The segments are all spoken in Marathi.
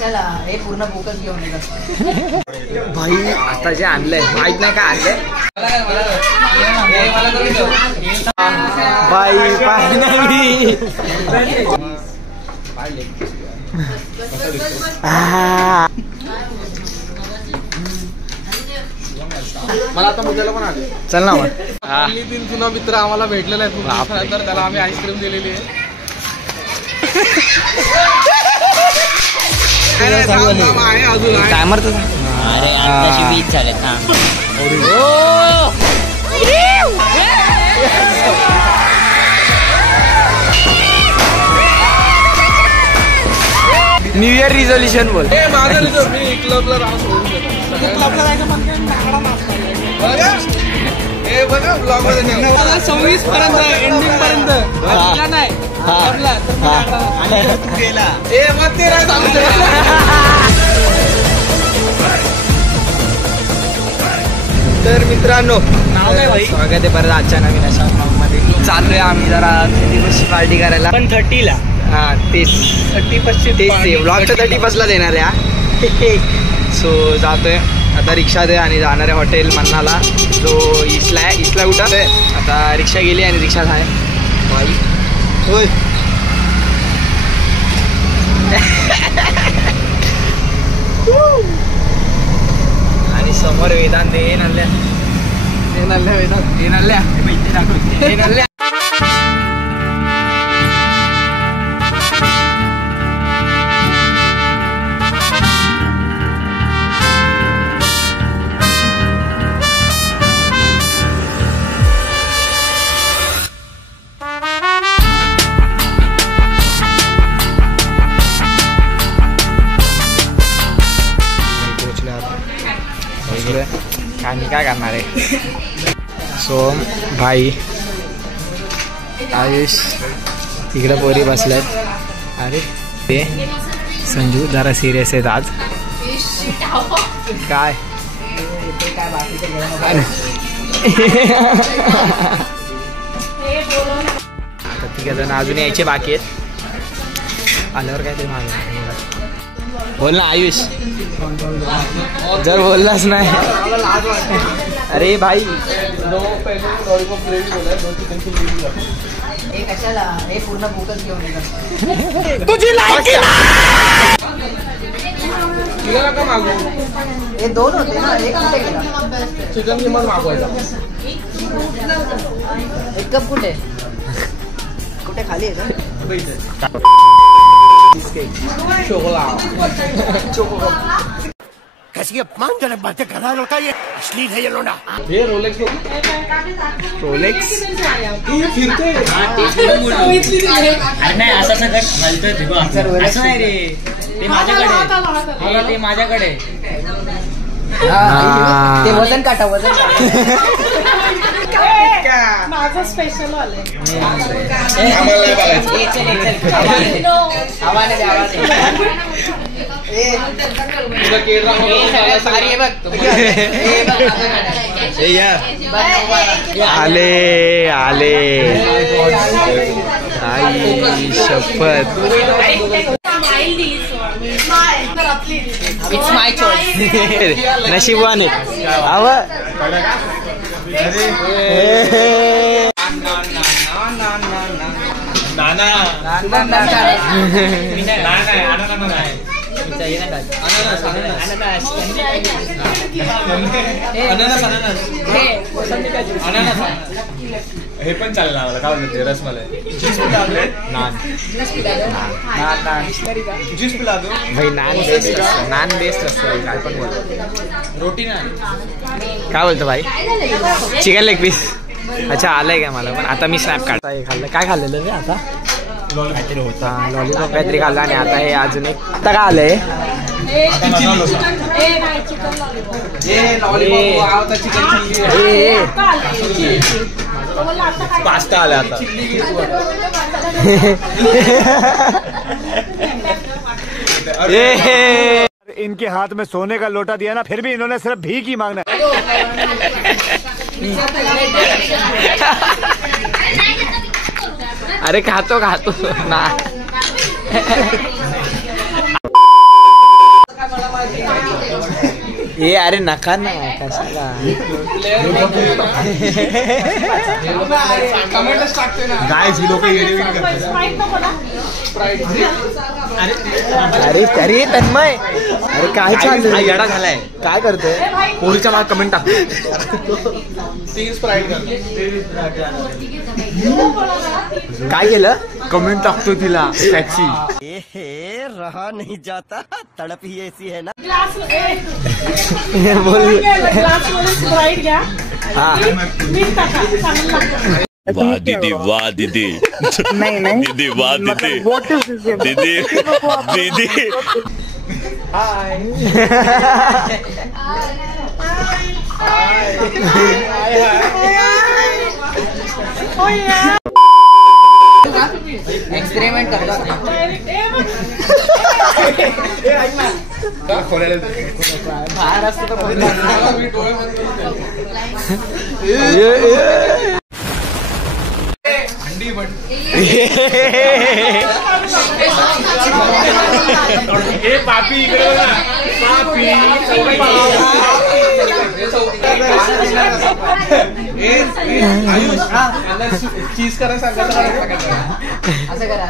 कशाला हे पूर्ण भूकच घेऊन येतात भाई आता जे आणलंय माहित नाही काय आणलंय बाई मला आता मुद्द्याला पण आले. चल ना मग. दिन जुना मित्र आम्हाला भेटलेला आहे तर त्याला आम्ही आईस्क्रीम दिलेली आहे. टायमर तर अरे आताची 20 झाले ना. न्यू इयर रिझोल्युशन बोल. माझं मी क्लबला क्लबला जायचं बघा ब्लॉग मध्ये 26 पर्यंत एंडिंग पर्यंत नाही तर मित्रांनो स्वागत आहे परत आजच्या नवीन अशा ब्लॉगमध्ये. चाललोय आम्ही जरा 30ची पार्टी करायला पण 30ला. हा तेच 30 ब्लॉग तर 30 देणार आहे. सो जातोय आता रिक्षा दे आणि जाणार आहे हॉटेल मन्नाला जो इसला आहे. इसला कुठं आता रिक्षा गेली आणि रिक्षा आहे होय. आणि समोर वेदांत ये नल्ल्या वेदांत ये नल्ल्या. काय करणार आहे. सोम भाई आयुष तिकडे पोरी बसल्यात. अरे ते संजू जरा सिरियस आहेत आज. काय आता तिघ जण अजून यायचे बाकी आहेत. आल्यावर काय ते मागं बोल ना आयुष. जर बोललाच नाही. अरे भाई हे कशाला हे पूर्ण भूकच घेऊन येतात तुझी लायकी का मागू. हे 2 होते ना. एक कुठे गेला. चिकन किंमत मागवायचा. एक कप कुठे कुठे खाली आहे का. कैसी अपमानजनक बातें कर रहा है लड़का. ये अश्लील है ये लोना. हे रोलेक्स रोलेक्स नाही असं सगळं घालतोय असं नाही रे. ते माझ्याकडे ते वजन काटा माझं स्पेशल आलंय. आले आले आई शपथ. It's my choice. नशीबवान आहेत. हे पण चालेल आम्हाला. काय बोलते रसमलाई ज्यूस पिला दो भाई. नान बेस्ट असतं काय पण बोलतो. रोटी नाही काय बोलतो भाई. Chicken leg piece. अच्छा आलंय का मला पण. आता मी स्नॅप काढता हे खाल्लं. काय खाल्लेलं रे आता. काहीतरी होता लॉलीपॉप काहीतरी खाल्ला. आणि आता हे अजून एक आता काय आलंय. पास्ता आला आता. इनके हाथ में सोने का लोटा दिया ना फिर भी इन्होंने सिर्फ भीख ही मांगना. अरे खातो ना. हे अरे नका ना कशाला गायस ही लोक अरे अरे तन्मय अरे काय चाललंय येडा झालाय काय करतोय पोरीच्या मागे कमेंट टाक काय केलं कमेंट टाकतो तिला टॅक्सी रहा नहीं जाता तड़प ही ऐसी है ना बोल स्प्राइट घ्या हा मीठ टाका चांगलं लागतं वाह दीदी वाह दीदी दीदी वाह दीदी दीदी दीदी एक्सपेरिमेंट करतो बाहेर असतो तर पापी इकडे पापी चीज करा सांगा असं करा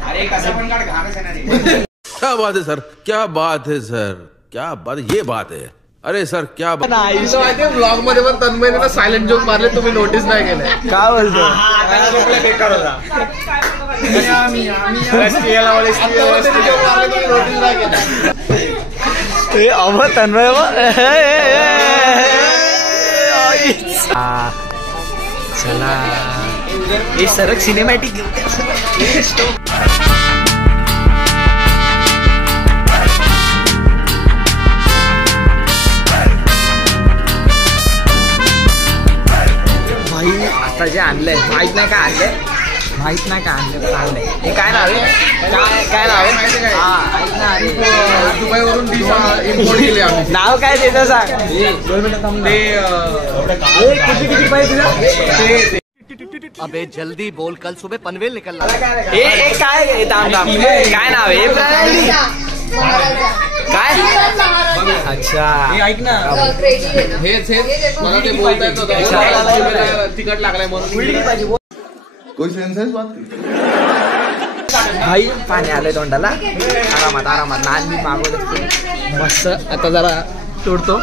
अरे कसं पण काढ घाणच येणार क्या बात है सर क्या बात है सर क्या बात ये बात है अरे सर क्या बात ब्लॉग मध्ये पण तन्मयने ना सायलेंट जोक मारले तुम्ही नोटीस नाही केले काय बोलतो बेकार होता तन्मय चला हे सरक सिनेमॅटिक आता जे आणलंय माहित नाही काय आणलंय हे काय नाव आहे काय नाव आहे दुबईवरून डिश इम्पोर्ट केली आम्ही नाव काय त्याचं सांग अबे जल्दी बोल कल सुबह पनवेल निकलना काय नाव आहे काय अच्छा ऐक ना हेच मला ते बोलता येत होतं तिकट लागलाय म्हणून भाई पाणी आलंय तोंडाला आरामात नान मी मागवलं मस्त आता जरा तोडतो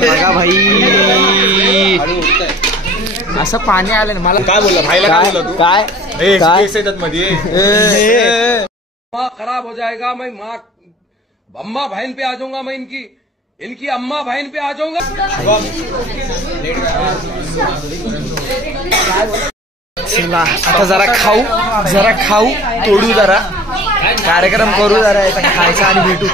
बघा भाई असं पाणी आलं ना मला काय बोलला भाईला काय बोलला तू काय येतात मध्ये खराब हो जाएगा मैं माँ अम्मा बहन पे आ जाऊंगा मैं इनकी अम्मा बहन पे आ जाऊंगा चला आता जरा खाऊ तोडू जरा कार्यक्रम करू जरा खायचा आणि भेटू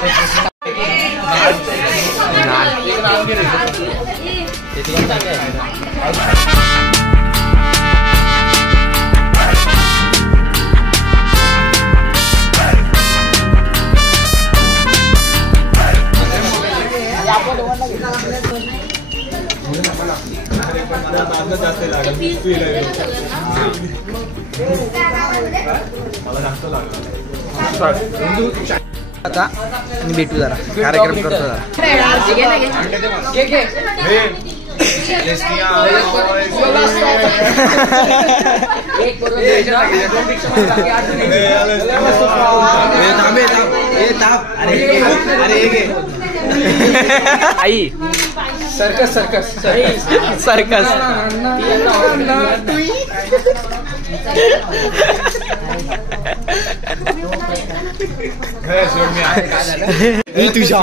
आता आणि भेटू जरा कार्यक्रम करतो जरा आई सर्कस तुझ्या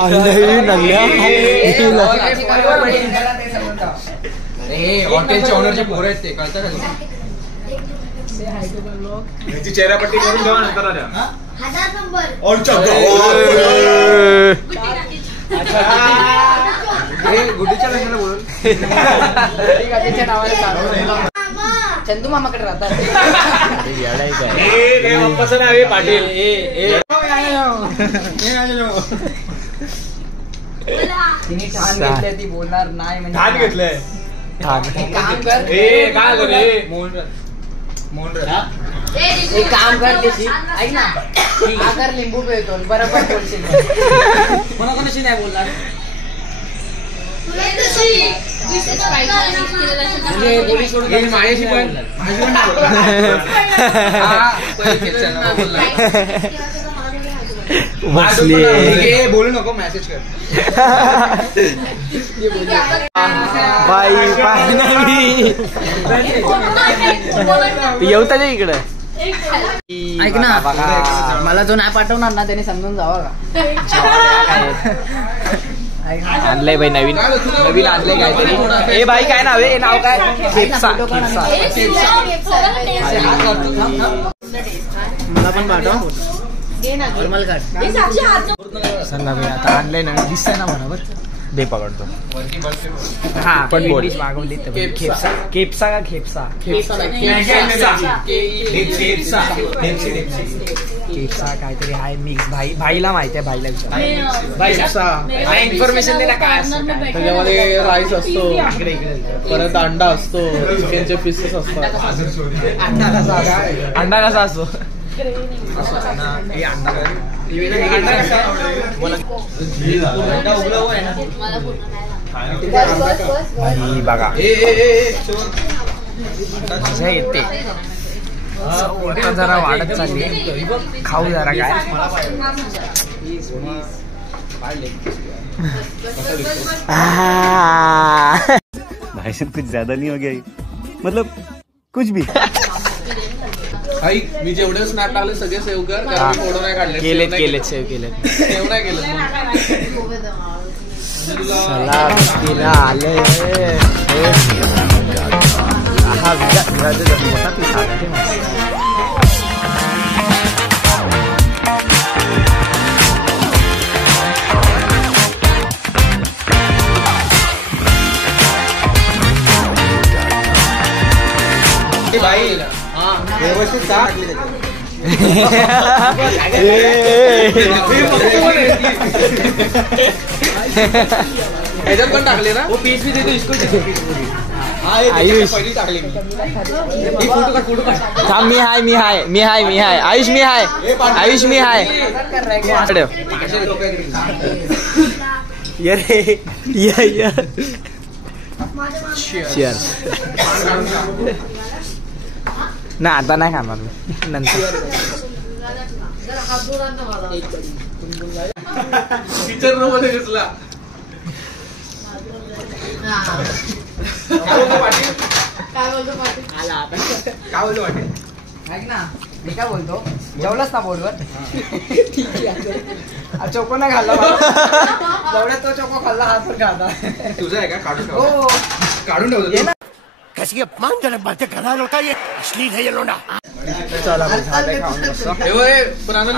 हॉटेलचे ओनरचे पोर आहेत ते कळतं का त्याची चेहरापट्टी करून द्यावा नंतर गुड्डीच्या लग्नाला बोलून चंदू मामाकडे राहतात पाटील तिने ठाण घेतलंय ती बोलणार नाही म्हणजे ठाण घेतलंय काम कर काय मोहन एक काम कर त्याची ऐक ना आकार लिंबू पिळतो बरोबर बोलशील कोणा कोणाशी नाही बोलणार बोलू नको मेसेज कर बाई येऊ त्याच्या इकडं ऐक ना मला जो नाही पाठवणार ना त्याने समजून जावं का आणलंय बाई नवीन नवीन आणलंय काहीतरी हे बाई काय नाव आहे नाव काय खेपसा मला पण पाठव नॉर्मल काढ सांगा भाई आता आणलंय नवीन दिसतंय ना बरोबर दे पकडतो हा पण बोल मागवली खेपसा खेपसा का खेपसा खेपसा काहीतरी आहे मिक्स भाईला माहिती आहे भाईला विचार इन्फॉर्मेशन दे ना काय त्याच्यामध्ये राईस असतो परत अंडा असतो चिकनचे पीसेस असतात अंडा कसा असतो बघा मजा येते जरा वाढत चालली खाऊ जरा काय भाई साहब कुछ ज्यादा नहीं हो गया मतलब कुछ भी आई मी जेवढे स्नॅप टाकले सगळे सेव्ह कर कारण मी फोटो नाही काढले केलेत सेव्ह केलेत सेव्ह नाही केलं आले मोठा पीस आला भाई व्यवस्थित ह्याच्यात पण टाकले ना पीस भी देतो इसको आयुष मी हाय आयुष मी हाय ना आता नाही खाणार मी नंतर टीचर रो मध्ये घुसला काय बोलतो पाटील ऐक ना मी काय बोलतो जेवलास ना बोर्डवर चोको नाही खाल्ला जेवढ्यात तो चोको खाल्ला हा पण खाता तुझं आहे का काढून ठेवतो कैसी अपमानजनक बातें कर रहा होता ये अश्लील है ये लोंडा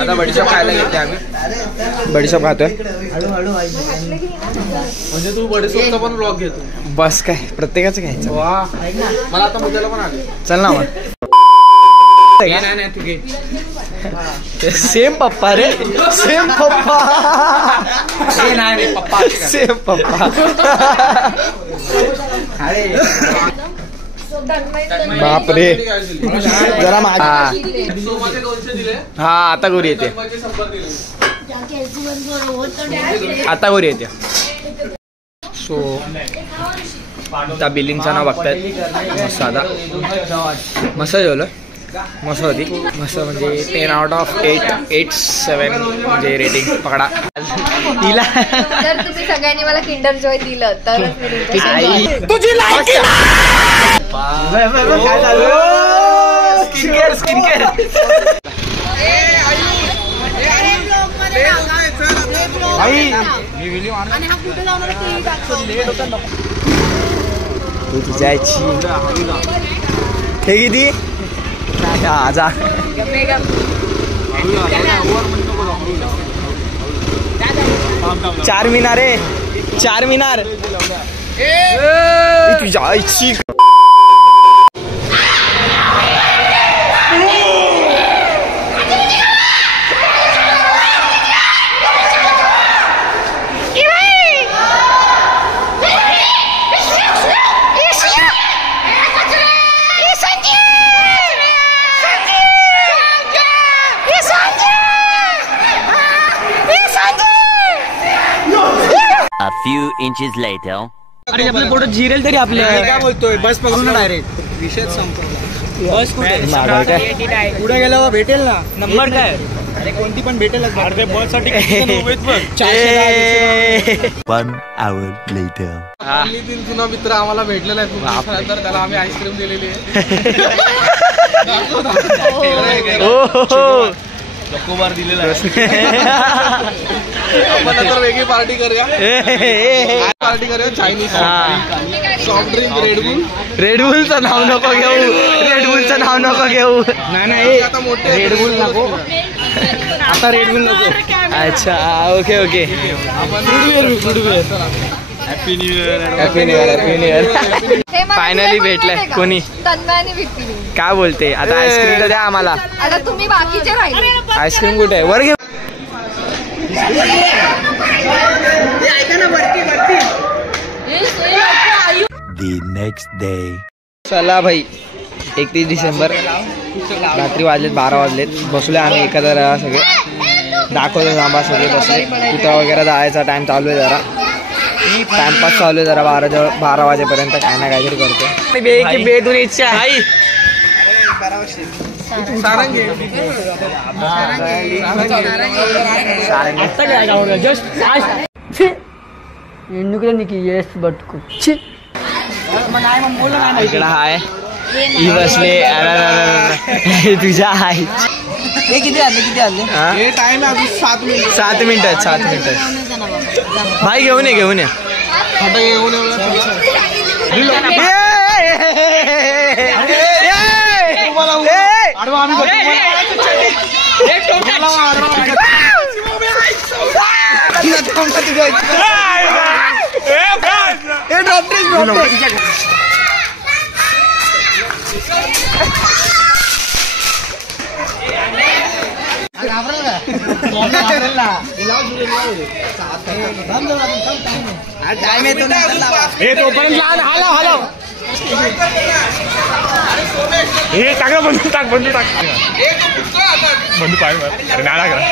आता बडीशॉप खायला घेते आम्ही बडीशॉप खातोय म्हणजे तू बडीशॉपचा पण ब्लॉग घेतो बस काय प्रत्येकाचं घ्यायचं वा मला आता मुद्द्याला पण आले चल ना मग नाही तू घे सेम पप्पा रे सेम पप्पा नाही पप्पा सेम पप्पा अरे बापरे जरा हा आता गोरी येते आता गोरी येते सो आता बिलिंगचं नाव बघतायत साधा मस्त जेवलं मस्त होती मस्त म्हणजे 10/8 म्हणजे रेटिंग पकडा तिला जर तुम्ही सगळ्यांनी मला किंडर जॉय दिलं तर तुझी लायकी स्किन तुझ्याची हे किती जा चार मीनार तुझ्या आईची few inches later. अरे आपले फोटो जिरेल तरी आपले काय बोलतोय बस पकडून ना डायरेक्ट विषयच संपला. बस कुठे पुढे गेल्यावर भेटेल ना नंबर काय अरे कोणती पण भेटेल बस साठी 1 hour later. जुना मित्र आम्हाला भेटलेला आहे खूप दिवसानंतर. त्याला आम्ही आईस्क्रीम दिलेली आहे. चकोबार दिलेला आहे. आपण नंतर वेगळी पार्टी करूया. पार्टी करूया चायनीज सॉफ्ट ड्रिंक रेडबुलचं नाव नको घेऊ. रेडबुलचं नाव नको घेऊ. नाही आता मोठे रेडबुल नको. आता रेडबुल नको. अच्छा okay okay. Happy new year. Finally भेटलंय कोणी. तन्मयाने भेटली. काय बोलते आता आईस्क्रीम तर द्या आम्हाला. आता तुम्ही बाकीचे राहिले. आईस्क्रीम कुठे आहे वर घे. The next day. चला भाई 31 डिसेंबर रात्री वाजलेत 12 वाजलेत. बसले आम्ही एकत्र सगळे. दाखवतो थांबा सगळे बसले. कुत्रा वगैरे जायचा टाइम चालू आहे जरा. टाइमपास चालू आहे जरा 12 वाजेपर्यंत काय ना काहीतरी करतो. बेदून इच्छा आहे. इकडं हाय ही बसले. तुझ्या आहे किती आले टाइम आहे 7 मिनिटं. भाई घेऊन ये घेऊन ये. बंधू पाय अरे नाला करा.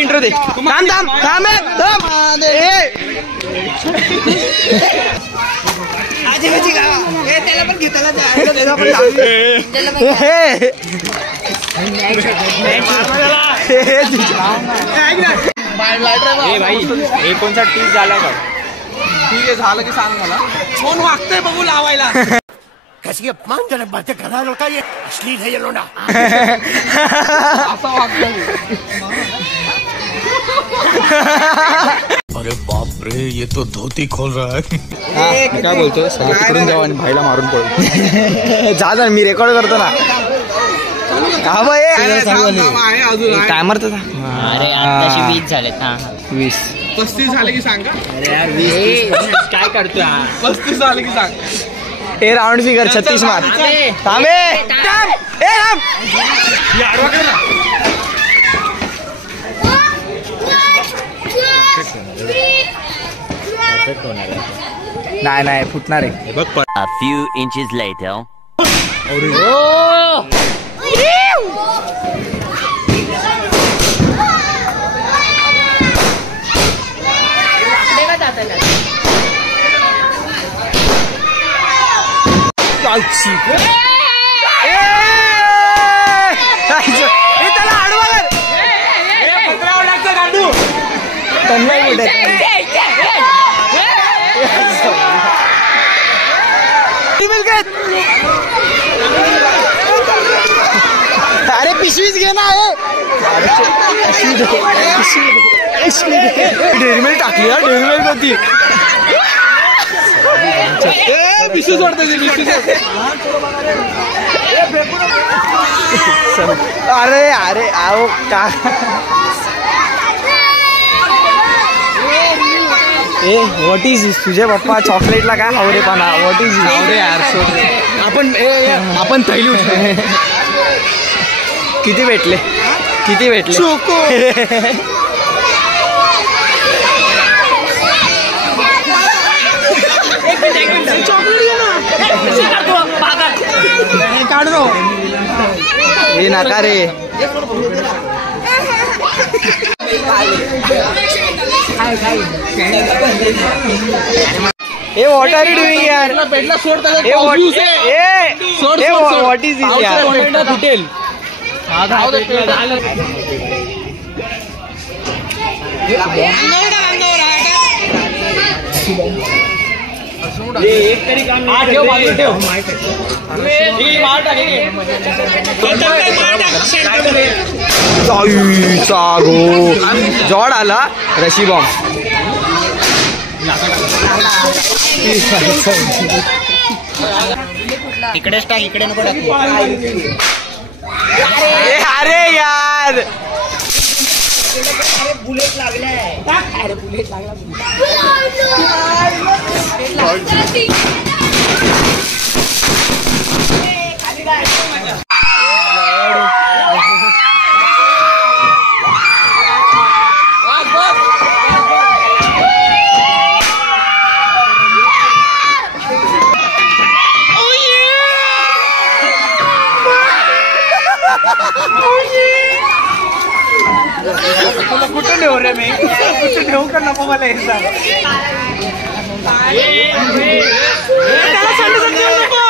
इंट्रो दे. थांब त्याला पण घेताना भाई 59 झाला का. ठीक आहे झालं की सांग मला. फोन वागतोय बघू लावायला. कैसी अपमानजनक बातें कर रहा है लड़का. ये अश्लील है ये लोना. असा वागतोय. अरे बाप रे ये तो धोती खोल रहा है. काय बोलतो तिकडून जाऊ आणि भाईला मारून पडू. जा मी रेकॉर्ड करतो ना. का बाई टायमर तर अरे आताशी 20 झाले. 20 35 झाले की सांगा. काय करतोय 35 झाले की सांग. ए राउंड फिगर 36 मार. थांबे नाही फुटणार आहे. A few inches later. त्याला आडवा अरे पिशवीच घे ना. डेअरी मिल्क टाकली. डेअरी मिल्क होती. पिशवी सोडते. अरे आओ का. व्हॉट इज तुझे पप्पा चॉकलेटला काय हवरे पाना. व्हॉट इज हवरे यार. आपण थैली उठले. किती भेटले चोको. चॉकलेट काढ हे नका रे. हे व्हॉट आर यू डुईंग यार? पेटला सोड व्हॉट इज दिस यार? फुटेल. एक तरी काम ठेव बाजू ठेव. जॉड आला रशी बॉम्ब. इकडेच टाक, इकडे नको टाकू. अरे यार बुलेट लागलाय. अरे बुलेट लागला. तुला कुठं ठेव रे? मी कुठं ठेवू का नको मला हे सांग. त्याला सांगितलं नको.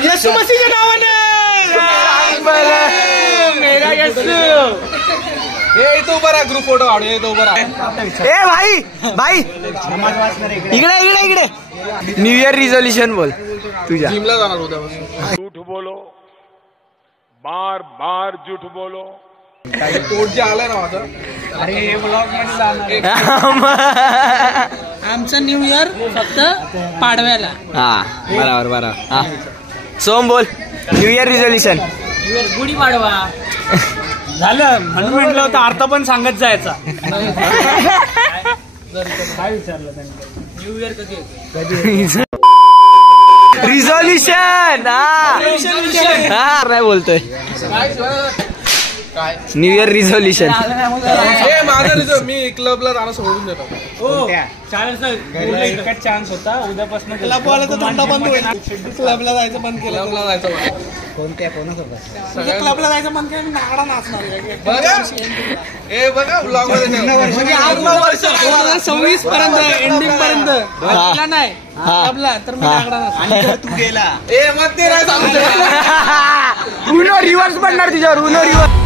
येशू मसीहच्या नावाने मेरा येशू. हे तो बरा ग्रुप फोटो काढू. हे तो बरा. ए भाई इकडे न्यू इयर रिझोल्युशन बोल तुझ्या. जिमला जाणार उद्यापासून. झूठ बोलो, बार बार झूठ बोलो. पोट जे आलंय ना माझं. अरे हे ब्लॉग मध्ये जाणार. आमचं न्यू इयर फक्त पाडव्याला. हा बरोबर. हा सोम बोल न्यू इयर रिझोल्युशन. गुढी पाडवा झालं म्हणून म्हटलं होतं. अर्थ पण सांगत जायचा. काय विचारलं त्यांनी? न्यू इयर कधी रिझोल्युशन. हा नाही बोलतोय न्यू इयर रिझोल्युशन. मी क्लबला जाणं सोडून देतो. एकच चान्स होता. उद्यापासून क्लबवाला तर धंदा बंद होईल. क्लबला जायचं बंद केलं. क्लबला जायचं क्लबला जायचं बंद केलं. नागडा नाचणार. बघा ब्लॉग मध्ये 2026 पर्यंत एंडिंग पर्यंत नाही क्लबला तर मी नागडा नाचणार. तू गेला मग ते रिव्हर्स पडणार तुझ्यावर. Uno reverse